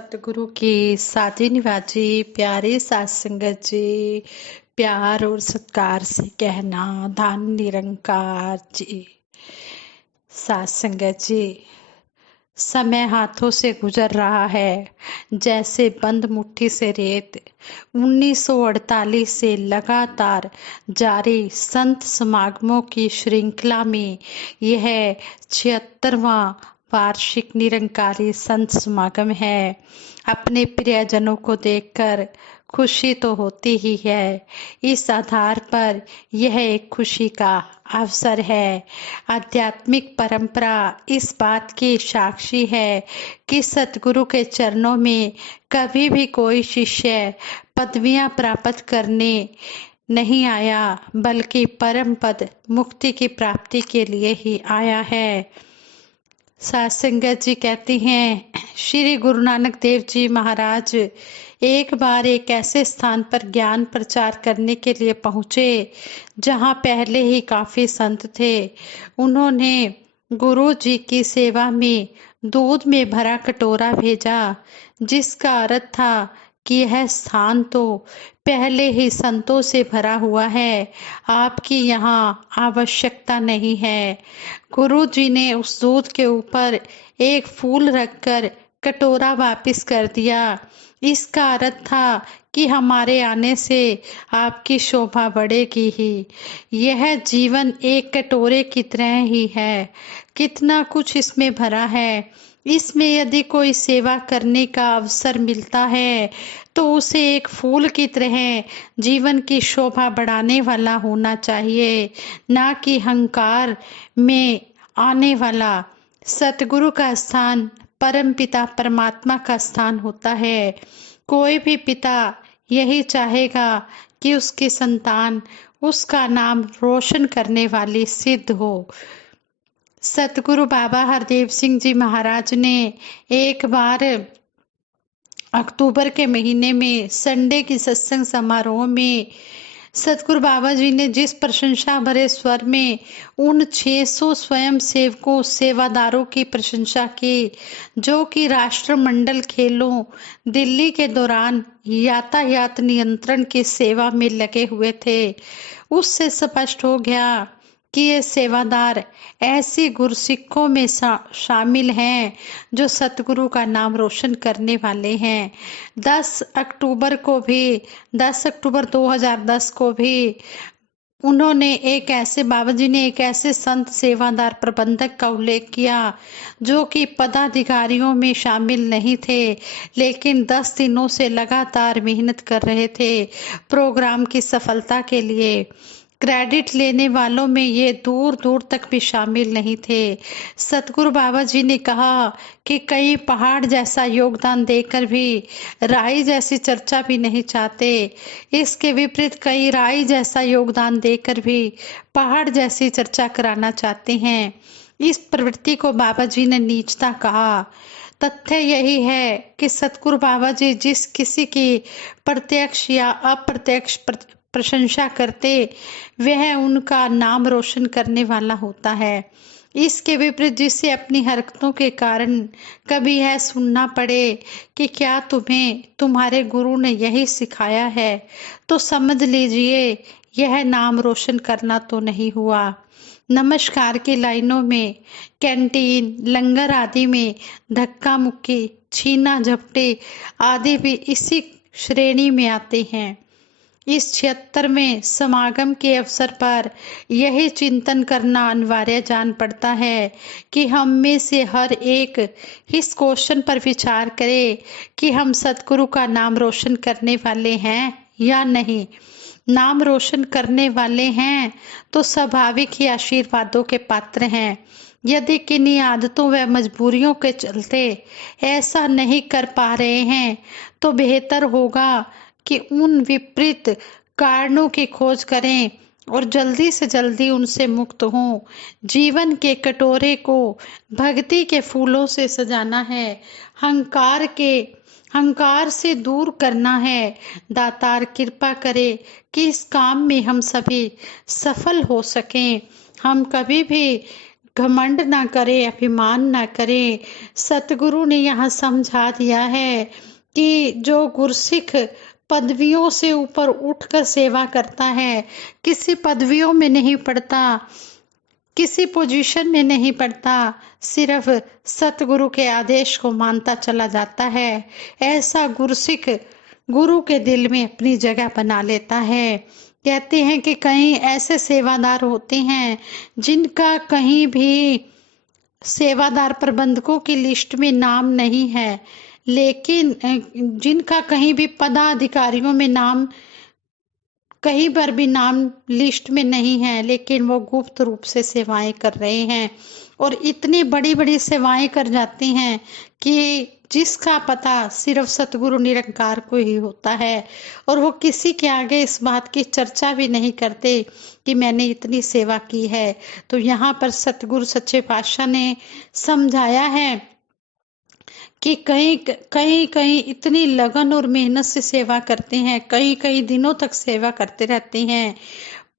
सतगुरु की साजी निवाजी प्यारे सात संगत जी, प्यार और सत्कार से कहना धन निरंकार जी। सात संगत जी, समय हाथों से गुजर रहा है जैसे बंद मुट्ठी से रेत। 1948 से लगातार जारी संत समागमों की श्रृंखला में यह 76वां वार्षिक निरंकारी संत समागम है। अपने प्रियजनों को देखकर खुशी तो होती ही है, इस आधार पर यह एक खुशी का अवसर है। आध्यात्मिक परंपरा इस बात की साक्षी है कि सतगुरु के चरणों में कभी भी कोई शिष्य पदवियां प्राप्त करने नहीं आया, बल्कि परम पद मुक्ति की प्राप्ति के लिए ही आया है। सात संगत जी कहती हैं, श्री गुरु नानक देव जी महाराज एक बार एक ऐसे स्थान पर ज्ञान प्रचार करने के लिए पहुंचे जहां पहले ही काफी संत थे। उन्होंने गुरु जी की सेवा में दूध में भरा कटोरा भेजा, जिसका अर्थ था कि यह स्थान तो पहले ही संतों से भरा हुआ है, आपकी यहाँ आवश्यकता नहीं है। गुरु जी ने उस दूध के ऊपर एक फूल रखकर कटोरा वापस कर दिया। इसका अर्थ था कि हमारे आने से आपकी शोभा बढ़ेगी ही। यह जीवन एक कटोरे की तरह ही है, कितना कुछ इसमें भरा है। इसमें यदि कोई सेवा करने का अवसर मिलता है तो उसे एक फूल की तरह जीवन की शोभा बढ़ाने वाला होना चाहिए, ना कि अहंकार में आने वाला। सतगुरु का स्थान परम पिता परमात्मा का स्थान होता है। कोई भी पिता यही चाहेगा कि उसकी संतान उसका नाम रोशन करने वाली सिद्ध हो। सतगुरु बाबा हरदेव सिंह जी महाराज ने एक बार अक्टूबर के महीने में संडे की सत्संग समारोह में सतगुरु बाबा जी ने जिस प्रशंसा भरे स्वर में उन 600 स्वयं सेवकों सेवादारों की प्रशंसा की जो कि राष्ट्रमंडल खेलों दिल्ली के दौरान यातायात नियंत्रण की सेवा में लगे हुए थे, उससे स्पष्ट हो गया कि ये सेवादार ऐसी गुरसिक्खों में शामिल हैं जो सतगुरु का नाम रोशन करने वाले हैं। 10 अक्टूबर 2010 को भी उन्होंने बाबा जी ने एक ऐसे संत सेवादार प्रबंधक का उल्लेख किया जो कि पदाधिकारियों में शामिल नहीं थे, लेकिन 10 दिनों से लगातार मेहनत कर रहे थे प्रोग्राम की सफलता के लिए। क्रेडिट लेने वालों में ये दूर दूर तक भी शामिल नहीं थे। सतगुरु बाबा जी ने कहा कि कई पहाड़ जैसा योगदान देकर भी राई जैसी चर्चा भी नहीं चाहते, इसके विपरीत कई राई जैसा योगदान देकर भी पहाड़ जैसी चर्चा कराना चाहते हैं। इस प्रवृत्ति को बाबा जी ने नीचता कहा। तथ्य यही है कि सतगुरु बाबा जी जिस किसी की प्रत्यक्ष या अप्रत्यक्ष प्रशंसा करते वह उनका नाम रोशन करने वाला होता है। इसके विपरीत जिसे अपनी हरकतों के कारण कभी यह सुनना पड़े कि क्या तुम्हें तुम्हारे गुरु ने यही सिखाया है, तो समझ लीजिए यह नाम रोशन करना तो नहीं हुआ। नमस्कार की लाइनों में, कैंटीन, लंगर आदि में धक्का मुक्की, छीना झपटे आदि भी इसी श्रेणी में आते हैं। इस 76वें समागम के अवसर पर यही चिंतन करना अनिवार्य जान पड़ता है कि हम में से हर एक इस क्वेश्चन पर विचार करे कि हम सतगुरु का नाम रोशन करने वाले हैं या नहीं। नाम रोशन करने वाले हैं तो स्वाभाविक ही आशीर्वादों के पात्र हैं। यदि किन्हीं आदतों व मजबूरियों के चलते ऐसा नहीं कर पा रहे हैं तो बेहतर होगा कि उन विपरीत कारणों की खोज करें और जल्दी से जल्दी उनसे मुक्त हों। जीवन के कटोरे को भक्ति के फूलों से सजाना है, अहंकार से दूर करना है। दातार कृपा करे कि इस काम में हम सभी सफल हो सकें। हम कभी भी घमंड ना करें, अभिमान ना करें। सतगुरु ने यहाँ समझा दिया है कि जो गुरसिख पदवियों से ऊपर उठकर सेवा करता है, किसी पदवियों में नहीं पड़ता, किसी पोजीशन में नहीं पड़ता, सिर्फ सतगुरु के आदेश को मानता चला जाता है, ऐसा गुरसिख गुरु के दिल में अपनी जगह बना लेता है। कहते हैं कि कई ऐसे सेवादार होते हैं जिनका कहीं भी सेवादार प्रबंधकों की लिस्ट में नाम नहीं है, लेकिन जिनका कहीं भी पदाधिकारियों में नाम, कहीं पर भी नाम लिस्ट में नहीं है, लेकिन वो गुप्त रूप से सेवाएं कर रहे हैं और इतनी बड़ी बड़ी सेवाएं कर जाते हैं कि जिसका पता सिर्फ सतगुरु निरंकार को ही होता है, और वो किसी के आगे इस बात की चर्चा भी नहीं करते कि मैंने इतनी सेवा की है। तो यहाँ पर सतगुरु सच्चे पातशाह ने समझाया है कि कई कई कई इतनी लगन और मेहनत से सेवा करते हैं, कई कई दिनों तक सेवा करते रहते हैं,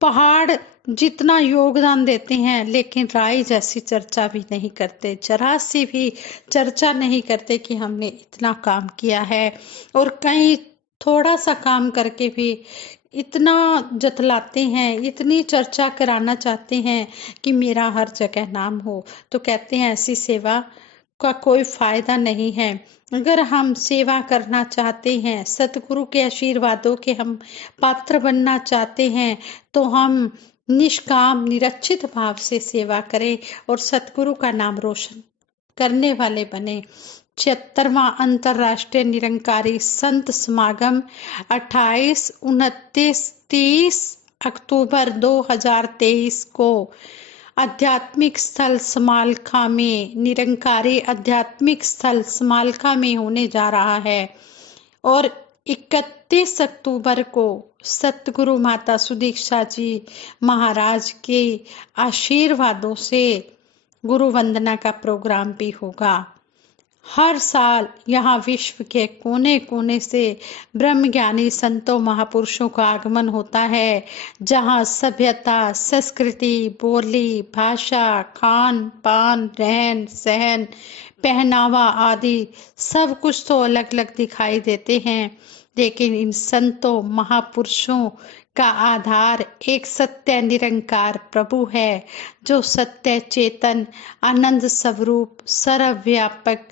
पहाड़ जितना योगदान देते हैं, लेकिन राई जैसी चर्चा भी नहीं करते, जरा सी भी चर्चा नहीं करते कि हमने इतना काम किया है। और कई थोड़ा सा काम करके भी इतना जतलाते हैं, इतनी चर्चा कराना चाहते हैं कि मेरा हर जगह नाम हो। तो कहते हैं ऐसी सेवा का कोई फायदा नहीं है। अगर हम सेवा करना चाहते हैं, सतगुरु के आशीर्वादों के हम पात्र बनना चाहते हैं, तो हम निष्काम निरक्षित भाव से सेवा करें और सतगुरु का नाम रोशन करने वाले बने। 76वां अंतर्राष्ट्रीय निरंकारी संत समागम 28, 29, 30 अक्टूबर 2023 को आध्यात्मिक स्थल समालखा में, निरंकारी आध्यात्मिक स्थल समालखा में होने जा रहा है। और 31 अक्टूबर को सतगुरु माता सुदीक्षा जी महाराज के आशीर्वादों से गुरु वंदना का प्रोग्राम भी होगा। हर साल यहाँ विश्व के कोने कोने से ब्रह्मज्ञानी संतों महापुरुषों का आगमन होता है, जहाँ सभ्यता, संस्कृति, बोली, भाषा, खान पान, रहन सहन, पहनावा आदि सब कुछ तो अलग अलग दिखाई देते हैं, लेकिन इन संतों महापुरुषों का आधार एक सत्य निरंकार प्रभु है, जो सत्य चेतन आनंद स्वरूप सर्वव्यापक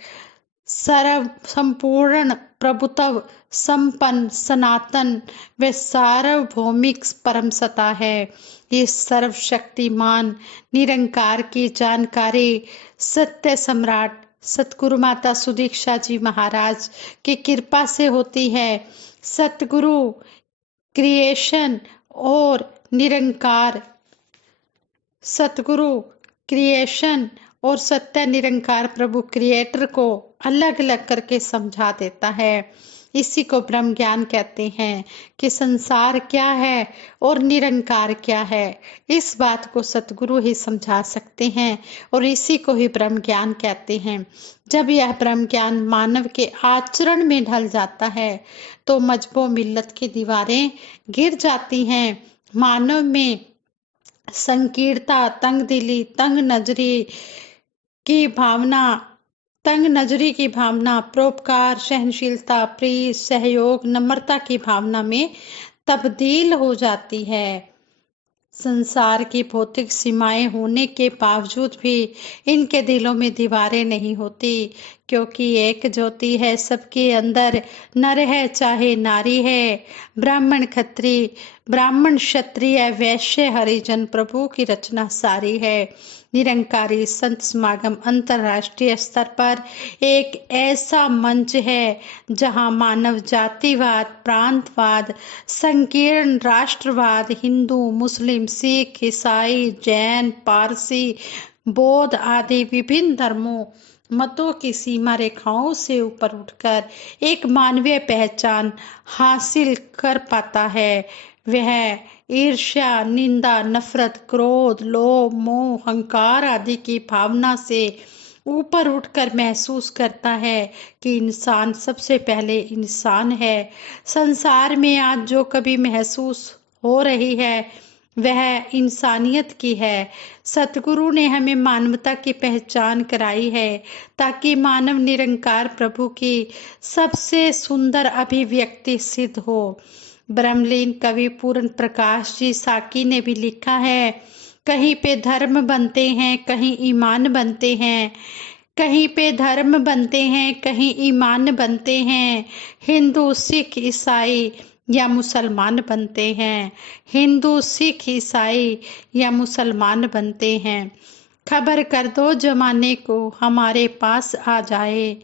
सर्व संपूर्ण प्रभुत्व संपन्न सनातन व सार्वभौमिक परम सत्ता है। इस सर्वशक्तिमान निरंकार की जानकारी सत्य सम्राट सतगुरु माता सुदीक्षा जी महाराज की कृपा से होती है। सतगुरु क्रिएशन और निरंकार, सतगुरु क्रिएशन और सत्य निरंकार प्रभु क्रिएटर को अलग अलग करके समझा देता है। इसी को ब्रह्म ज्ञान कहते हैं कि संसार क्या है और निरंकार क्या है। इस बात को सतगुरु ही समझा सकते हैं और इसी को ही ब्रह्म ज्ञान कहते हैं। जब यह ब्रह्म ज्ञान मानव के आचरण में ढल जाता है तो मजहबों मिल्लत की दीवारें गिर जाती हैं। मानव में संकीर्णता, तंगदिली, तंग नजरी की भावना, परोपकार, सहनशीलता, प्रीति, सहयोग, नम्रता की भावना में तब्दील हो जाती है। संसार की भौतिक सीमाएं होने के बावजूद भी इनके दिलों में दीवारें नहीं होती, क्योंकि एक ज्योति है सबके अंदर, नर है चाहे नारी है, ब्राह्मण क्षत्रिय वैश्य हरिजन, प्रभु की रचना सारी है। निरंकारी संत समागम अंतर्राष्ट्रीय स्तर पर एक ऐसा मंच है जहां मानव जातिवाद, प्रांतवाद, संकीर्ण राष्ट्रवाद, हिंदू, मुस्लिम, सिख, ईसाई, जैन, पारसी, बौद्ध आदि विभिन्न धर्मों मतों की सीमा रेखाओं से ऊपर उठकर एक मानवीय पहचान हासिल कर पाता है। वह ईर्ष्या, निंदा, नफरत, क्रोध, लोभ, मोह, अहंकार आदि की भावना से ऊपर उठकर महसूस करता है कि इंसान सबसे पहले इंसान है। संसार में आज जो कभी महसूस हो रही है वह इंसानियत की है। सतगुरु ने हमें मानवता की पहचान कराई है ताकि मानव निरंकार प्रभु की सबसे सुंदर अभिव्यक्ति सिद्ध हो। ब्रह्मलीन कवि पूर्ण प्रकाश जी साकी ने भी लिखा है, कहीं पे धर्म बनते हैं कहीं ईमान बनते हैं, कहीं पे धर्म बनते हैं कहीं ईमान बनते हैं, हिंदू सिख ईसाई या मुसलमान बनते हैं, हिंदू सिख ईसाई या मुसलमान बनते हैं। खबर कर दो जमाने को हमारे पास आ जाए,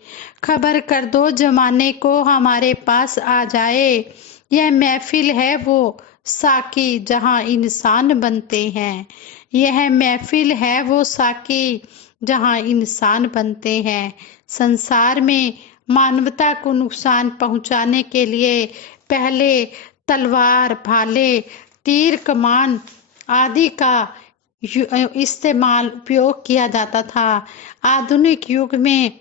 खबर कर दो जमाने को हमारे पास आ जाए, यह महफिल है वो साकी जहां इंसान बनते हैं, यह महफिल है वो साकी जहां इंसान बनते हैं। संसार में मानवता को नुकसान पहुंचाने के लिए पहले तलवार, भाले, तीर, कमान आदि का इस्तेमाल उपयोग किया जाता था। आधुनिक युग में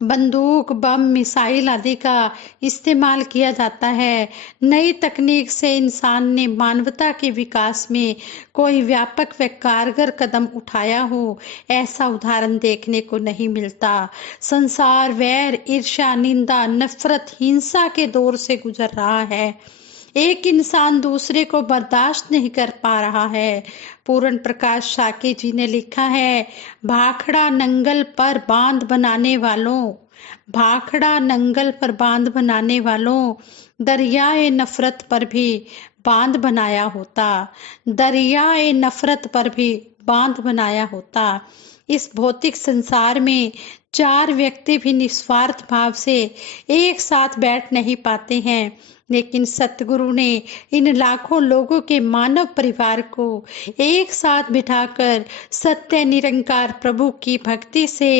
बंदूक, बम, मिसाइल आदि का इस्तेमाल किया जाता है। नई तकनीक से इंसान ने मानवता के विकास में कोई व्यापक व कारगर कदम उठाया हो, ऐसा उदाहरण देखने को नहीं मिलता। संसार वैर, ईर्ष्या, निंदा, नफरत, हिंसा के दौर से गुजर रहा है। एक इंसान दूसरे को बर्दाश्त नहीं कर पा रहा है। पूर्ण प्रकाश साकी जी ने लिखा है, भाखड़ा नंगल पर बांध बनाने वालों, भाखड़ा नंगल पर बांध बनाने वालों, दरियाए नफरत पर भी बांध बनाया होता, दरियाए नफरत पर भी बांध बनाया होता। इस भौतिक संसार में चार व्यक्ति भी निस्वार्थ भाव से एक साथ बैठ नहीं पाते हैं, लेकिन सतगुरु ने इन लाखों लोगों के मानव परिवार को एक साथ बिठाकर सत्य निरंकार प्रभु की भक्ति से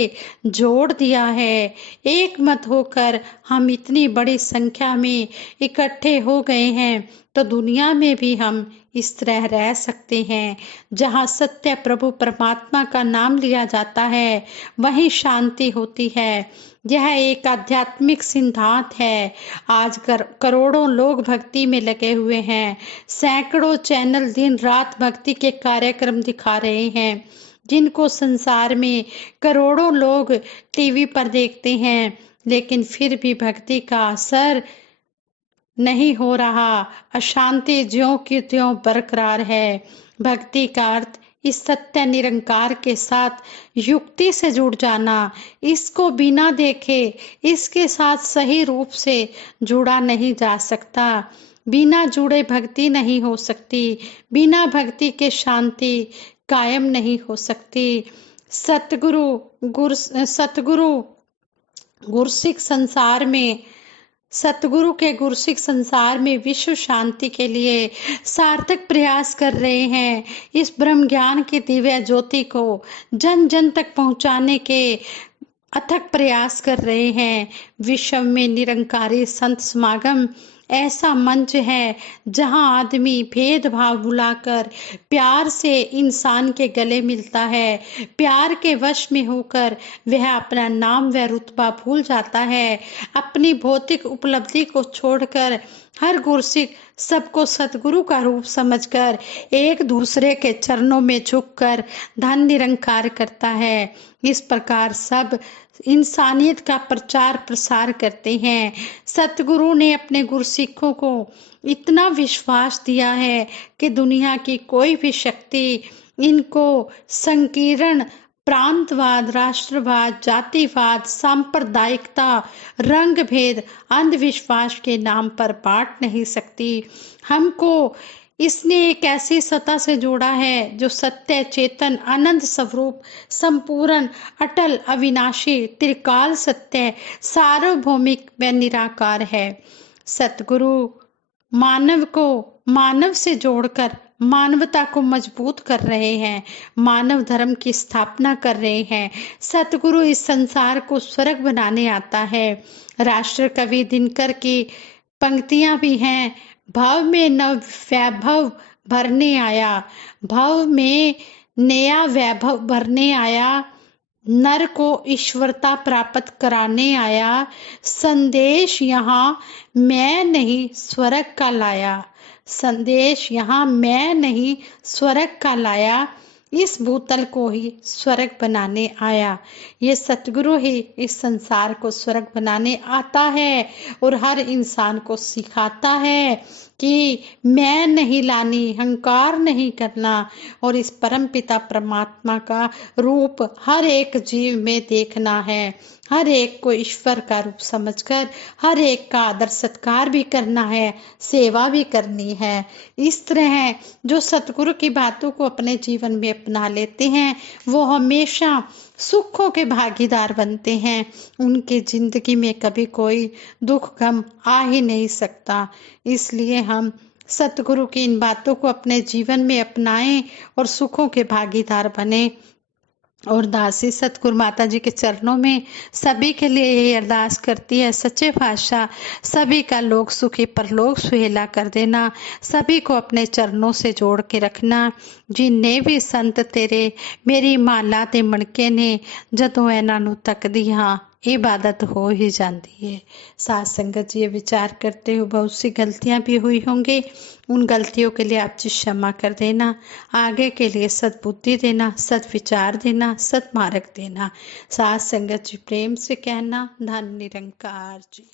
जोड़ दिया है। एक मत होकर हम इतनी बड़ी संख्या में इकट्ठे हो गए हैं तो दुनिया में भी हम इस तरह रह सकते हैं। जहाँ सत्य प्रभु परमात्मा का नाम लिया जाता है वहीं शांति होती है। यह एक आध्यात्मिक सिद्धांत है। आज करोड़ों लोग भक्ति में लगे हुए हैं। सैकड़ों चैनल दिन रात भक्ति के कार्यक्रम दिखा रहे हैं, जिनको संसार में करोड़ों लोग टीवी पर देखते हैं, लेकिन फिर भी भक्ति का असर नहीं हो रहा। अशांति ज्यों की त्यों बरकरार है। भक्ति का अर्थ इस सत्य निरंकार के साथ युक्ति से जुड़ जाना, इसको बिना देखे इसके साथ सही रूप से जुड़ा नहीं जा सकता। बिना जुड़े भक्ति नहीं हो सकती, बिना भक्ति के शांति कायम नहीं हो सकती। सतगुरु गुरसिक संसार में सतगुरु के गुरसिक संसार में विश्व शांति के लिए सार्थक प्रयास कर रहे हैं। इस ब्रह्म ज्ञान की दिव्य ज्योति को जन जन तक पहुंचाने के अथक प्रयास कर रहे हैं। विश्व में निरंकारी संत समागम ऐसा मंच है जहां आदमी भेदभाव भुलाकर प्यार से इंसान के गले मिलता है। प्यार के वश में होकर वह अपना नाम व रुतबा भूल जाता है। अपनी भौतिक उपलब्धि को छोड़कर हर गुरसिक सबको सतगुरु का रूप समझकर एक दूसरे के चरणों में झुककर धन निरंकार करता है। इस प्रकार सब इंसानियत का प्रचार प्रसार करते हैं। सतगुरु ने अपने गुरसिखों को इतना विश्वास दिया है कि दुनिया की कोई भी शक्ति इनको संकीर्ण प्रांतवाद, राष्ट्रवाद, जातिवाद, सांप्रदायिकता, रंग भेद, अंधविश्वास के नाम पर बांट नहीं सकती। हमको इसने एक ऐसी सत्ता से जोड़ा है जो सत्य, चेतन, अनंत स्वरूप, संपूर्ण, अटल, अविनाशी, त्रिकाल सत्य, सार्वभौमिक व निराकार है। सतगुरु मानव को मानव से जोड़कर मानवता को मजबूत कर रहे हैं, मानव धर्म की स्थापना कर रहे हैं। सतगुरु इस संसार को स्वर्ग बनाने आता है। राष्ट्र कवि दिनकर की पंक्तियां भी हैं, भव में नव वैभव भरने आया, भव में नया वैभव भरने आया, नर को ईश्वरता प्राप्त कराने आया, संदेश यहाँ मैं नहीं स्वर्ग का लाया, संदेश यहाँ मैं नहीं स्वर्ग का लाया, इस भूतल को ही स्वर्ग बनाने आया। ये सतगुरु ही इस संसार को स्वर्ग बनाने आता है और हर इंसान को सिखाता है कि मैं नहीं लानी, अहंकार नहीं करना और इस परम पिता परमात्मा का रूप हर एक जीव में देखना है। हर एक को ईश्वर का रूप समझकर हर एक का आदर सत्कार भी करना है, सेवा भी करनी है। इस तरह जो सतगुरु की बातों को अपने जीवन में अपना लेते हैं वो हमेशा सुखों के भागीदार बनते हैं। उनकी जिंदगी में कभी कोई दुख गम आ ही नहीं सकता। इसलिए हम सतगुरु की इन बातों को अपने जीवन में अपनाएं और सुखों के भागीदार बने। और दासी सतगुरु माता जी के चरणों में सभी के लिए यही अरदास करती है, सच्चे पातशाह सभी का लोक सुखी परलोक सुहेला कर देना, सभी को अपने चरणों से जोड़ के रखना। जिन्ने भी संत तेरे मेरी माला ते मणके ने जदों इन्हां नूं तकदी हां इबादत हो ही जाती है। साथ संगत जी ये विचार करते हुए बहुत सी गलतियां भी हुई होंगी, उन गलतियों के लिए आप जी क्षमा कर देना, आगे के लिए सद्बुद्धि देना, सद्विचार देना, सत्मार्ग देना। साथ संगत जी प्रेम से कहना, धन निरंकार जी।